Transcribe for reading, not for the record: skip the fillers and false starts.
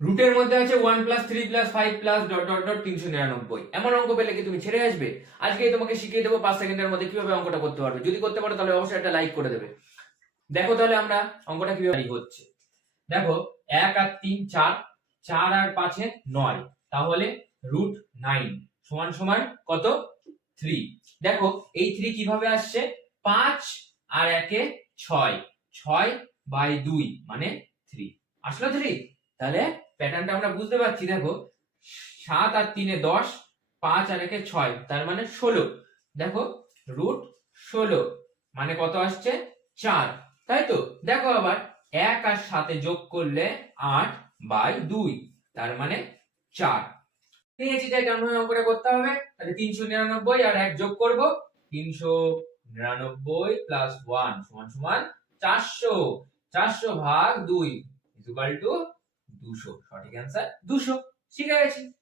রুটের মধ্যে আছে 1 plus 3 plus 5 plus dot dot dot 399। এমন অঙ্ক পেলে কি তুমি ছেড়ে আসবে? আজকেই তোমাকে শিখিয়ে দেবো 5 সেকেন্ডের মধ্যে কিভাবে অঙ্কটা করতে পারবে। যদি করতে পারো তাহলে অবশ্যই একটা লাইক করে দেবে। দেখো তাহলে আমরা অঙ্কটা কিভাবে হচ্ছে। দেখো 1 আর 3 4, 4 আর 5 এ 9, তাহলে রুট 9 সমান সমান কত? 3। দেখো এই 3 কিভাবে আসছে? 5 আর 1 এ 6, 6 বাই 2 মানে 3 আসলো 3। তাহলে প্যাটার্নটা আমরা বুঝতে পারছি। দেখো 7 আর 3 এ 10, 5 আর 1 এ 6, তার মানে 16। দেখো রুট 16 মানে কত আসছে? 4, তাই তো। দেখো আবার 1 আর 7 এ যোগ করলে 8 বাই 2, তার মানে 4। পেয়েছি, তাই কেমন অঙ্কটা করতে হবে? তাহলে 399 আর 1 যোগ করব, 399 প্লাস 1 সমান সমান 400। 400 ভাগ 2 ইকুয়াল টু 200। সঠিক অ্যান্সার 200। শিখে গেছি।